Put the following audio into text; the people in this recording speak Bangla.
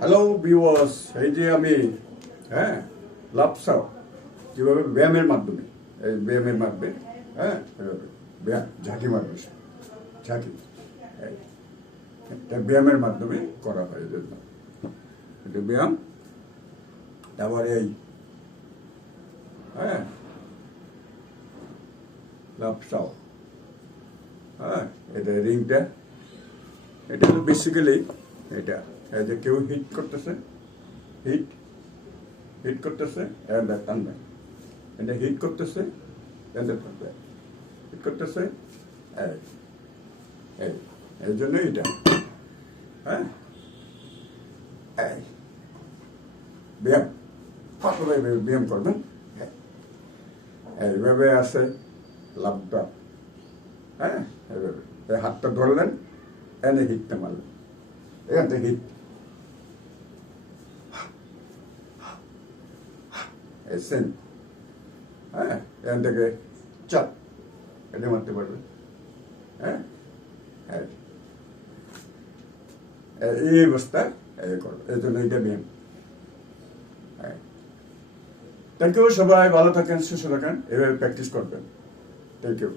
হ্যালো ভিউয়ার্স এই যে আমি হ্যাঁ লাপসাও। কীভাবে ব্যায়ামের মাধ্যমে, এই ব্যায়ামের মাধ্যমে হ্যাঁ ব্যায়াম, ঝাঁকি মারবে। ঝাঁকি। এটা ব্যায়ামের মাধ্যমে করা হয় জন্য। এটা ব্যায়াম। তারপরে এই হ্যাঁ লাপসাও। হ্যাঁ এটা রিংটা। এটা তো বেসিক্যালি এটা, এই যে কেউ হিট করতেছে হিট হিট করতেছে এন্ড টানবে এটা হিট করতেছে এন্ড টানবে হিট করতেছে এই এই জন্য এটা হ্যাঁ? ব্যায়াম পাতলা ব্যায়াম করবেন হ্যাঁ। এইভাবে আছে, লাভটা হ্যাঁ? এইভাবে এই হাতটা ধরলেন, এনে হিটটা মারলেন। এখান থেকে। এসেন হ্যাঁ এখান থেকে। চাপ এটা মারতে পারবেন হ্যাঁ হ্যাঁ এই অবস্থা, এই করো, এই জন্য এটা ব্যায়াম হ্যাঁ। থ্যাংক ইউ সবাই ভালো থাকেন, সুস্থ থাকেন, এভাবে প্র্যাকটিস করবেন। Thank you